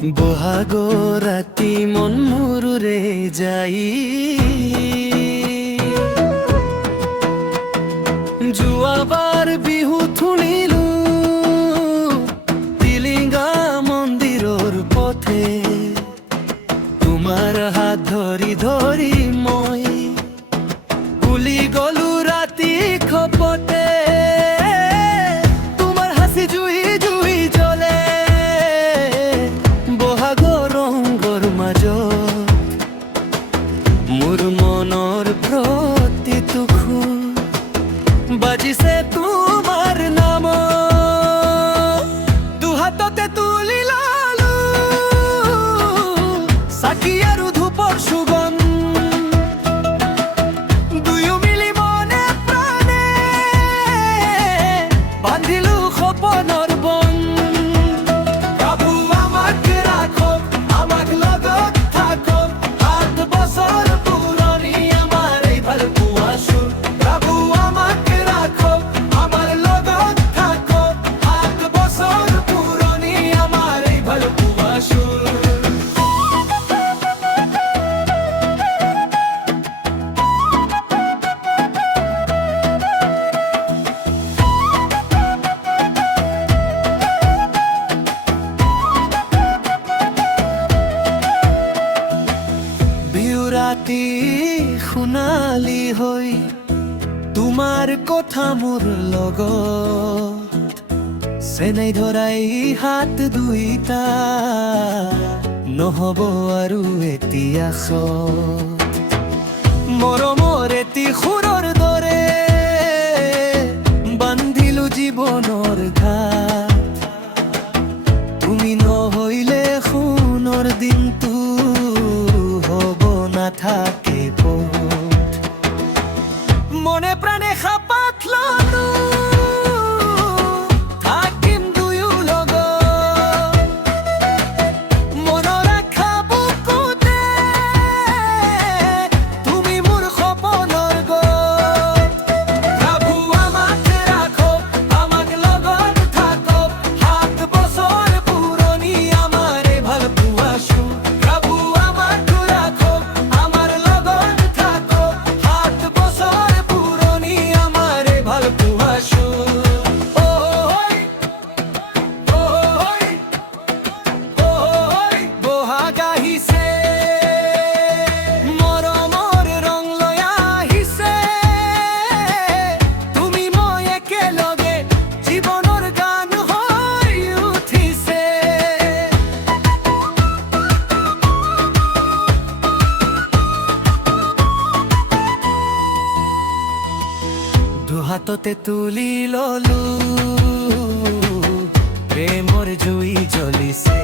বহাগো ৰাতি মন মোৰুৰে যাই যোৱাবাৰ বিহু শুনিলো টিলিঙা মন্দিৰৰ পথে তোমাৰ হাত ধৰি ধৰি মই ভুলি গলো ৰাতি খপতে তোমাৰ হাসি জুই জুই জ্বলে বহাগৰ ৰঙৰ মাজত মোৰ মনৰ প্ৰতিটো খুৰ বাজিছে তোমাৰ নাম দুহাততে তুলি লালো চাকি আৰু ধূপৰ সুগন্ধ দুয়ো মিলি মনে প্ৰাণে বান্ধিলো সপনৰ বন্ধ প্ৰভু আমাক ৰাখক আমাক লগত থাকক 8 বছৰ পুৰণি আমাৰ এই ভাল পোৱা সুৰ প্ৰভু আমাক ৰাখক আমাৰ লগত থাকক 8 বছৰ পুৰণি আমাৰ এই ভাল পোৱা সুৰ বিউৰাতি সোণালী হৈ তোমাৰ কথা মোৰ লগত চেনাই ধৰাই হাত দুইটা নহব আৰু এতিয়া মৰমৰ এটি সুৰৰ দৰে বান্ধিলো জীৱনৰ ঘাট তুমি নহৈলে সোণৰ দিনটো হব নাথাকে মনে প্রাণে খাপাত ললো থাকিম দুয়ো লগত মনৰ আশা বুকুতে তুমি মোৰ সপনৰ গত প্ৰভু আমাক ৰাখক আমাক লগত থাকক 7 বছৰ পুৰণি আমাৰ এই ভাল পোৱা সুৰ প্ৰভু আমাক ৰাখক আমাৰ লগত থাকক 7 বছৰ পুৰণি আমাৰ এই ভাল পোৱা সুৰ বহাগ আহিছে মৰমৰ ৰং লৈ আহিছে তুমি মই একেলগে জীৱনৰ গান হৈ উঠিছে দুহাততে তুলি ললো প্ৰেমৰ জুই জ্বলিছে